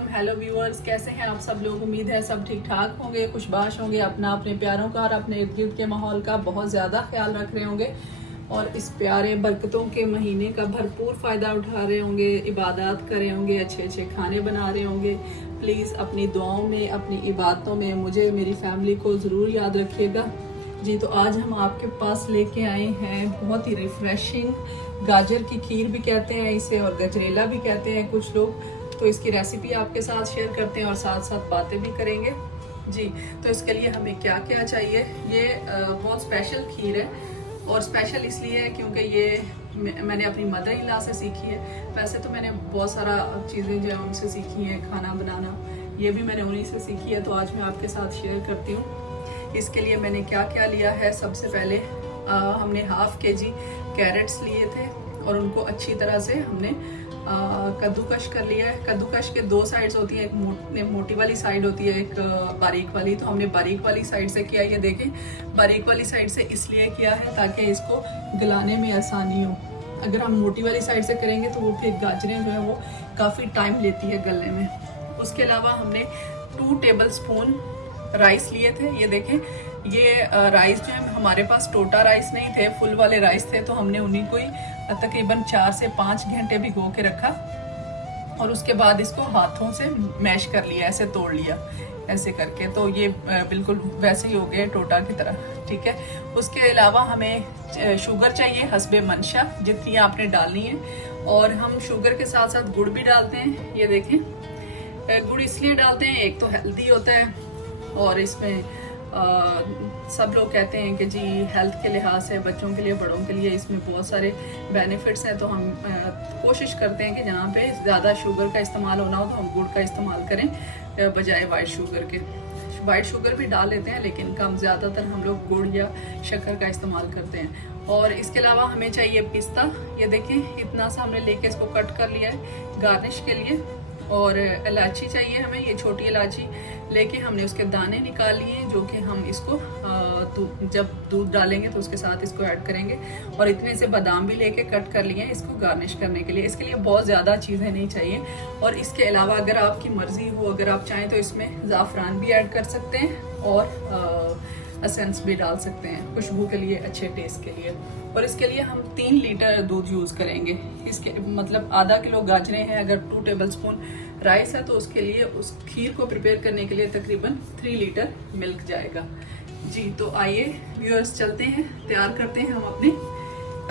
अस्सलाम hello viewers, कैसे हैं आप सब लोग। उम्मीद है सब ठीक ठाक होंगे, खुशबाश होंगे, अपना अपने प्यारों का और अपने इर्द गिर्द के माहौल का बहुत ज़्यादा ख्याल रख रहे होंगे और इस प्यारे बरकतों के महीने का भरपूर फ़ायदा उठा रहे होंगे, इबादत कर रहे होंगे, अच्छे अच्छे खाने बना रहे होंगे। प्लीज़ अपनी दुआओं में, अपनी इबादतों में मुझे, मेरी फैमिली को ज़रूर याद रखिएगा। जी, तो आज हम आपके पास लेके आए हैं बहुत ही रिफ़्रेशिंग गाजर की खीर भी कहते हैं इसे और गजरेला भी कहते हैं कुछ लोग। तो इसकी रेसिपी आपके साथ शेयर करते हैं और साथ साथ बातें भी करेंगे। जी, तो इसके लिए हमें क्या क्या चाहिए। ये बहुत स्पेशल खीर है और स्पेशल इसलिए है क्योंकि ये मैंने अपनी मदर इन लॉ से सीखी है। वैसे तो मैंने बहुत सारा चीज़ें जो है उनसे सीखी हैं, खाना बनाना ये भी मैंने उन्हीं से सीखी है, तो आज मैं आपके साथ शेयर करती हूँ। इसके लिए मैंने क्या क्या लिया है। सबसे पहले हमने हाफ केजी कैरेट्स लिए थे और उनको अच्छी तरह से हमने कद्दूकश कर लिया है। कद्दूकश के दो साइड्स होती हैं, एक मोटी वाली साइड होती है, एक बारीक वाली। तो हमने बारीक वाली साइड से किया। ये देखें, बारीक वाली साइड से इसलिए किया है ताकि इसको गलाने में आसानी हो। अगर हम मोटी वाली साइड से करेंगे तो वो फिर गाजरें जो है वो काफ़ी टाइम लेती है गलने में। उसके अलावा हमने 2 टेबल स्पून राइस लिए थे। ये देखें, ये राइस जो है हमारे पास टोटा राइस नहीं थे, फुल वाले राइस थे, तो हमने उन्हीं को ही तकरीबन 4 से 5 घंटे भिगो के रखा और उसके बाद इसको हाथों से मैश कर लिया, ऐसे तोड़ लिया ऐसे करके। तो ये बिल्कुल वैसे ही हो गए टोटा की तरह, ठीक है। उसके अलावा हमें शुगर चाहिए हस्बे मंशा, जितनी आपने डालनी है। और हम शुगर के साथ साथ गुड़ भी डालते हैं। ये देखें, गुड़ इसलिए डालते हैं, एक तो हेल्दी होता है और इसमें सब लोग कहते हैं कि जी हेल्थ के लिहाज से बच्चों के लिए, बड़ों के लिए इसमें बहुत सारे बेनिफिट्स हैं। तो हम कोशिश करते हैं कि जहाँ पे ज़्यादा शुगर का इस्तेमाल होना हो तो हम गुड़ का इस्तेमाल करें बजाय वाइट शुगर के। वाइट शुगर भी डाल लेते हैं लेकिन कम, ज़्यादातर हम लोग गुड़ या शक्कर का इस्तेमाल करते हैं। और इसके अलावा हमें चाहिए पिस्ता। ये देखें, इतना सा हमने लेके इसको कट कर लिया है गार्निश के लिए। और इलायची चाहिए हमें, ये छोटी इलायची लेके हमने उसके दाने निकाल लिए, जो कि हम इसको जब दूध डालेंगे तो उसके साथ इसको ऐड करेंगे। और इतने से बादाम भी लेके कट कर लिए इसको गार्निश करने के लिए। इसके लिए बहुत ज़्यादा चीज़ें नहीं चाहिए। और इसके अलावा अगर आपकी मर्ज़ी हो, अगर आप चाहें तो इसमें ज़ाफ़रान भी ऐड कर सकते हैं और एसेंस भी डाल सकते हैं खुशबू के लिए, अच्छे टेस्ट के लिए। और इसके लिए हम 3 लीटर दूध यूज़ करेंगे। इसके मतलब आधा किलो गाजरें हैं, अगर 2 टेबल स्पून राइस है तो उसके लिए, उस खीर को प्रिपेयर करने के लिए तकरीबन 3 लीटर मिल्क जाएगा। जी, तो आइए व्यूअर्स, चलते हैं, तैयार करते हैं हम अपने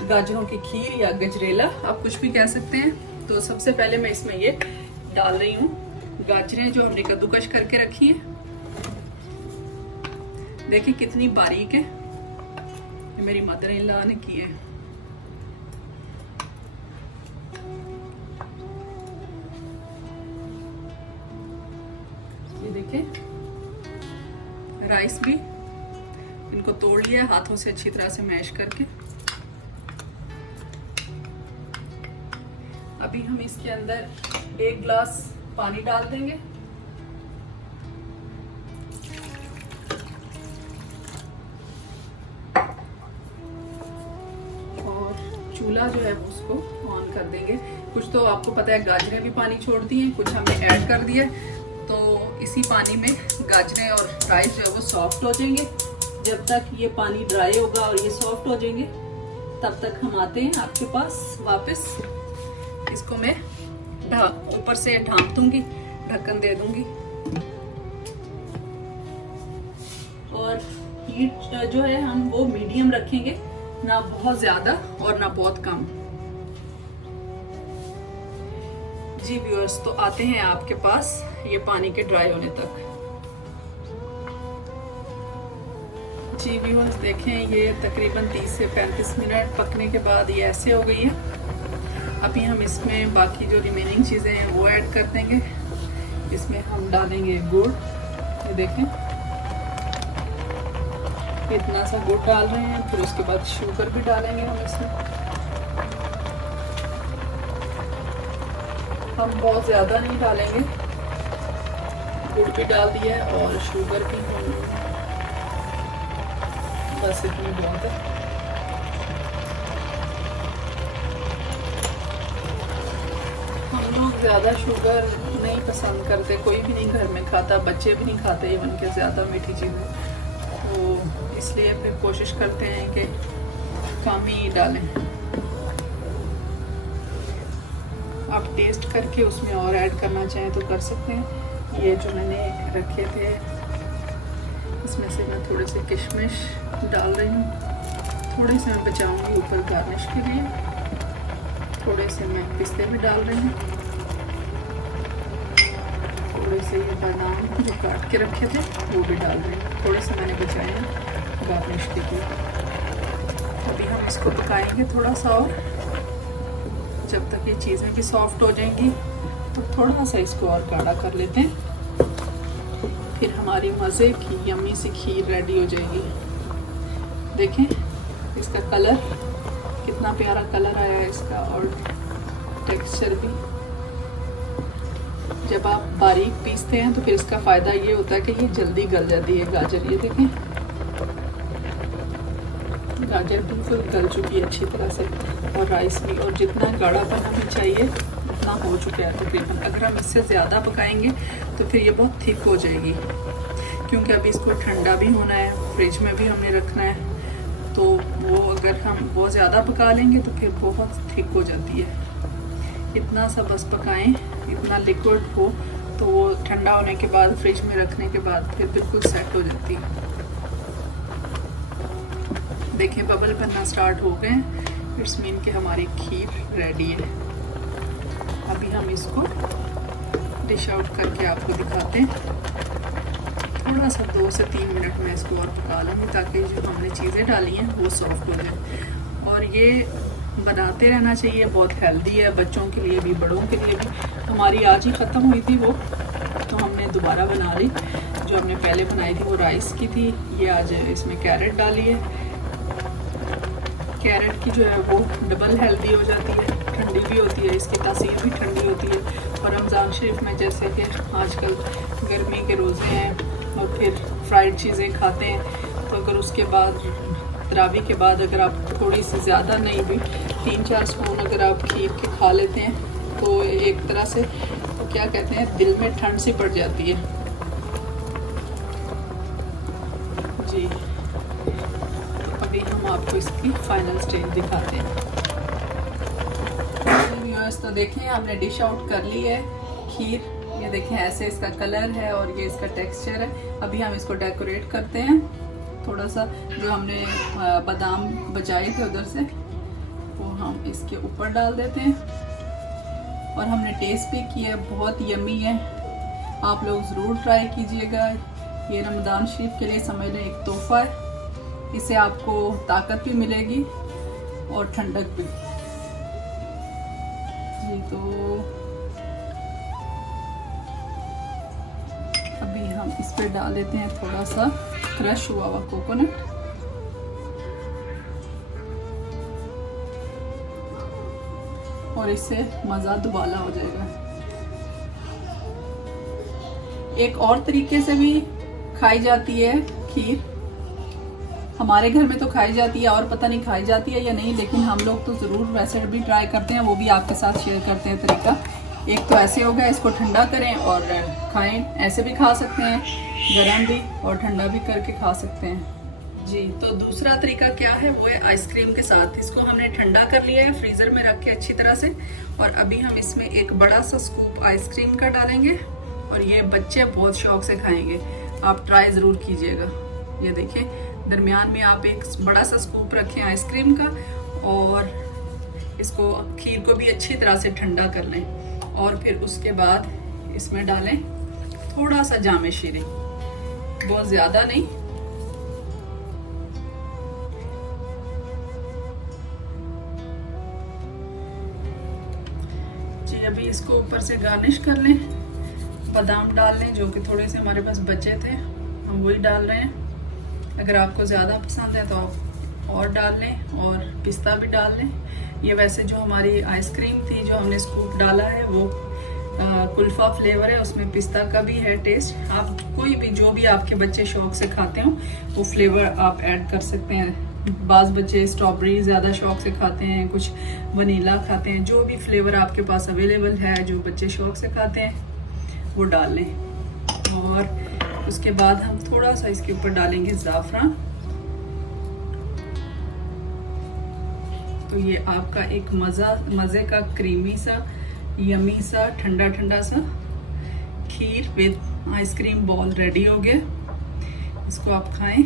गाजरों की खीर या गजरेला, आप कुछ भी कह सकते हैं। तो सबसे पहले मैं इसमें ये डाल रही हूँ गाजरें जो हमने कद्दूकश करके रखी है। देखिए कितनी बारीक है, ये मेरी मदर इन लॉ ने की है। ये देखें, राइस भी इनको तोड़ लिया हाथों से अच्छी तरह से मैश करके। अभी हम इसके अंदर 1 गिलास पानी डाल देंगे। चूल्हा जो है उसको ऑन कर देंगे। कुछ तो आपको पता है गाजरें भी पानी छोड़ती हैं, कुछ हमने ऐड कर दिया। तो इसी पानी में गाजरें और राइस जो है वो सॉफ्ट हो जाएंगे। जब तक ये पानी ड्राई होगा और ये सॉफ्ट हो जाएंगे तब तक हम आते हैं आपके पास वापस। इसको मैं ऊपर से ढाँप दूंगी, ढक्कन दे दूंगी। और हीट जो है हम वो मीडियम रखेंगे, ना बहुत ज्यादा और ना बहुत कम। जी व्यूअर्स, तो आते हैं आपके पास ये पानी के ड्राई होने तक। जी व्यूअर्स, देखें ये तकरीबन 30 से 35 मिनट पकने के बाद ये ऐसे हो गई है। अभी हम इसमें बाकी जो रिमेनिंग चीज़ें हैं वो ऐड कर देंगे। इसमें हम डालेंगे गुड़। ये देखें, इतना सा गुड़ डाल रहे हैं। फिर उसके बाद शुगर भी डालेंगे हम इसमें। हम बहुत ज़्यादा नहीं डालेंगे, गुड़ भी डाल दिया है और शुगर भी, बस इतनी बहुत है। हम लोग ज़्यादा शुगर नहीं पसंद करते, कोई भी नहीं घर में खाता, बच्चे भी नहीं खाते इवन के ज़्यादा मीठी चीज़ें, तो इसलिए फिर कोशिश करते हैं कि कम ही डालें। आप टेस्ट करके उसमें और ऐड करना चाहें तो कर सकते हैं। ये जो मैंने रखे थे इसमें से मैं थोड़े से किशमिश डाल रही हूँ, थोड़े से मैं बचाऊंगी ऊपर गार्निश के लिए, थोड़े से मैं पिस्ते भी डाल रही हूँ, थोड़े से ये बादाम जो काट के रखे थे वो भी डाल रही हूँ, थोड़े से मैंने बचाए हैं गार्निश के लिए। अभी हम इसको पकाएंगे थोड़ा सा और, जब तक ये चीज़ें भी सॉफ्ट हो जाएंगी तो थोड़ा सा इसको और गाढ़ा कर लेते हैं, फिर हमारी मज़े की यम्मी सी खीर रेडी हो जाएगी। देखें इसका कलर कितना प्यारा कलर आया है इसका, और टेक्सचर भी। जब आप बारीक पीसते हैं तो फिर इसका फ़ायदा ये होता है कि ये जल्दी गल जाती है गाजर। ये देखें गाजर बिल्कुल गल चुकी है अच्छी तरह से, और राइस भी, और जितना गाढ़ापन हमें चाहिए उतना हो चुका है तकरीबन। अगर हम इससे ज़्यादा पकाएंगे तो फिर ये बहुत थिक हो जाएगी, क्योंकि अभी इसको ठंडा भी होना है, फ्रिज में भी हमने रखना है, तो वो अगर हम बहुत ज़्यादा पका लेंगे तो फिर बहुत थिक हो जाती है। इतना सा बस पकाएं, इतना लिक्विड हो, तो वो ठंडा होने के बाद फ्रिज में रखने के बाद फिर बिल्कुल सेट हो जाती है। देखिए बबल बनना स्टार्ट हो गए, इट्स मीन कि हमारी खीर रेडी है। अभी हम इसको डिश आउट करके आपको दिखाते हैं। थोड़ा सा 2 से 3 मिनट में इसको और पका लूँगी, ताकि जो हमने चीज़ें डाली हैं वो सॉफ्ट हो जाए। और ये बनाते रहना चाहिए, बहुत हेल्दी है बच्चों के लिए भी, बड़ों के लिए भी। हमारी आज ही ख़त्म हुई थी वो, तो हमने दोबारा बना ली। जो हमने पहले बनाई थी वो राइस की थी, ये आज इसमें कैरेट डाली है। कैरेट की जो है वो डबल हेल्दी हो जाती है, ठंडी भी होती है, इसकी तासीर भी ठंडी होती है। और रमज़ान शरीफ में जैसे कि आजकल गर्मी के रोज़े हैं और फिर फ्राइड चीज़ें खाते हैं, तो अगर उसके बाद तरावी के बाद अगर आप थोड़ी सी ज़्यादा नहीं भी 3-4 स्पून अगर आप खीर के खा लेते हैं तो एक तरह से तो क्या कहते हैं, दिल में ठंड सी पड़ जाती है जी। तो अभी हम आपको इसकी फाइनल स्टेज दिखाते हैं। तो देखें हमने डिश आउट कर ली है खीर, ये देखें ऐसे इसका कलर है और ये इसका टेक्सचर है। अभी हम इसको डेकोरेट करते हैं, थोड़ा सा जो हमने बादाम बचाए थे उधर से वो हम इसके ऊपर डाल देते हैं। और हमने टेस्ट भी किया, बहुत यम्मी है, आप लोग ज़रूर ट्राई कीजिएगा। ये रमज़ान शरीफ के लिए समझ लें एक तोहफ़ा है, इससे आपको ताकत भी मिलेगी और ठंडक भी जी। तो अभी हम इस पर डाल देते हैं थोड़ा सा क्रश हुआ हुआ कोकोनट, और इससे मज़ा दुबाला हो जाएगा। एक और तरीके से भी खाई जाती है खीर, हमारे घर में तो खाई जाती है, और पता नहीं खाई जाती है या नहीं, लेकिन हम लोग तो ज़रूर वैसे भी ट्राई करते हैं, वो भी आपके साथ शेयर करते हैं तरीका। एक तो ऐसे हो गया, इसको ठंडा करें और खाएं, ऐसे भी खा सकते हैं, गरम भी और ठंडा भी करके खा सकते हैं जी। तो दूसरा तरीका क्या है, वो है आइसक्रीम के साथ। इसको हमने ठंडा कर लिया है फ्रीज़र में रख के अच्छी तरह से, और अभी हम इसमें एक बड़ा सा स्कूप आइसक्रीम का डालेंगे, और ये बच्चे बहुत शौक से खाएंगे, आप ट्राई ज़रूर कीजिएगा। ये देखिए दरमियान में आप एक बड़ा सा स्कूप रखें आइसक्रीम का, और इसको खीर को भी अच्छी तरह से ठंडा कर लें, और फिर उसके बाद इसमें डालें थोड़ा सा जामे शीरी, बहुत ज़्यादा नहीं। जी अभी इसको ऊपर से गार्निश कर लें, बादाम डाल लें जो कि थोड़े से हमारे पास बचे थे, हम वही डाल रहे हैं। अगर आपको ज़्यादा पसंद है तो आप और डाल लें, और पिस्ता भी डाल लें। ये वैसे जो हमारी आइसक्रीम थी जो हमने स्कूप डाला है वो कुल्फ़ा फ्लेवर है, उसमें पिस्ता का भी है टेस्ट। आप कोई भी जो भी आपके बच्चे शौक से खाते हो वो फ्लेवर आप ऐड कर सकते हैं बाज़ बच्चे स्ट्रॉबेरी ज़्यादा शौक से खाते हैं, कुछ वनीला खाते हैं, जो भी फ्लेवर आपके पास अवेलेबल है जो बच्चे शौक से खाते हैं वो डाल लें। और उसके बाद हम थोड़ा सा इसके ऊपर डालेंगे ज़ाफ़रान। तो ये आपका एक मज़े का क्रीमी सा यमी सा ठंडा ठंडा सा खीर विद आइसक्रीम बॉल रेडी हो गया। इसको आप खाएं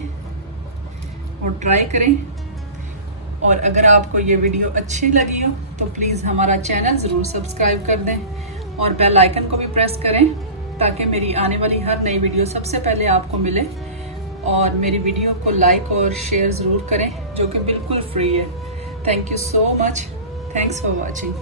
और ट्राई करें। और अगर आपको ये वीडियो अच्छी लगी हो तो प्लीज़ हमारा चैनल ज़रूर सब्सक्राइब कर दें और बेल आइकन को भी प्रेस करें ताकि मेरी आने वाली हर नई वीडियो सबसे पहले आपको मिले। और मेरी वीडियो को लाइक और शेयर ज़रूर करें जो कि बिल्कुल फ्री है। Thank you so much. Thanks for watching.